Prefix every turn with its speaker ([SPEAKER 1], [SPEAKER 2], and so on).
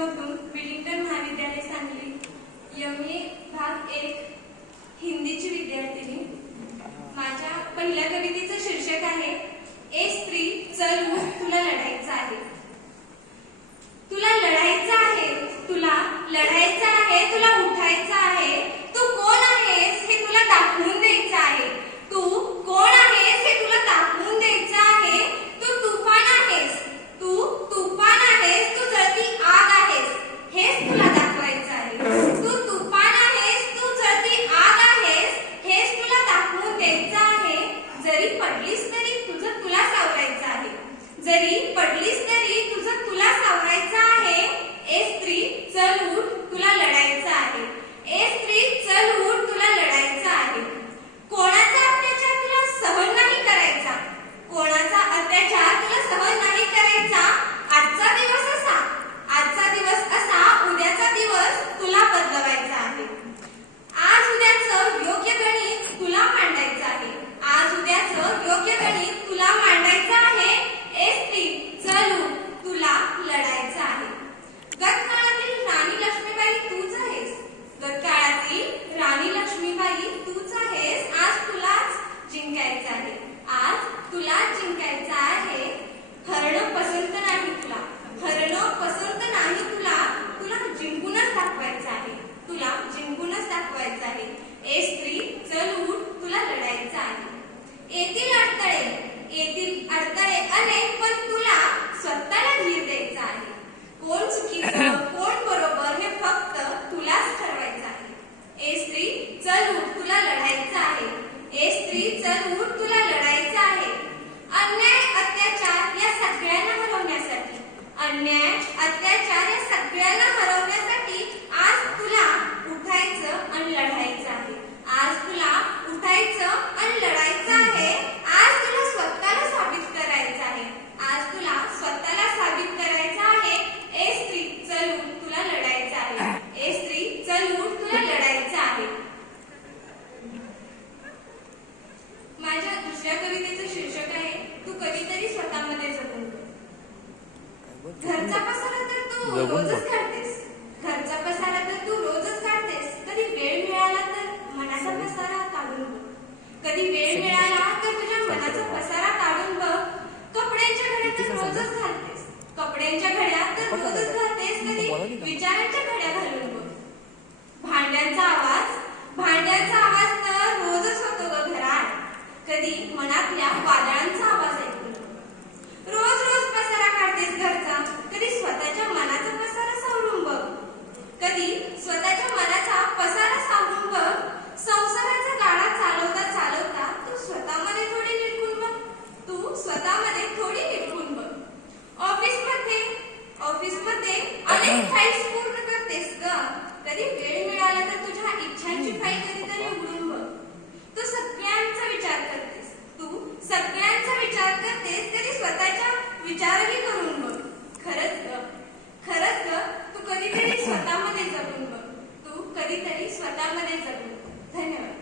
[SPEAKER 1] मधून विलिंग्टन महाविद्यालय सांगली यम ए भाग एक हिंदीची विद्यार्थिनी a 跟着他呀，跟着，स्वतःमध्ये जगू
[SPEAKER 2] धन्यवाद.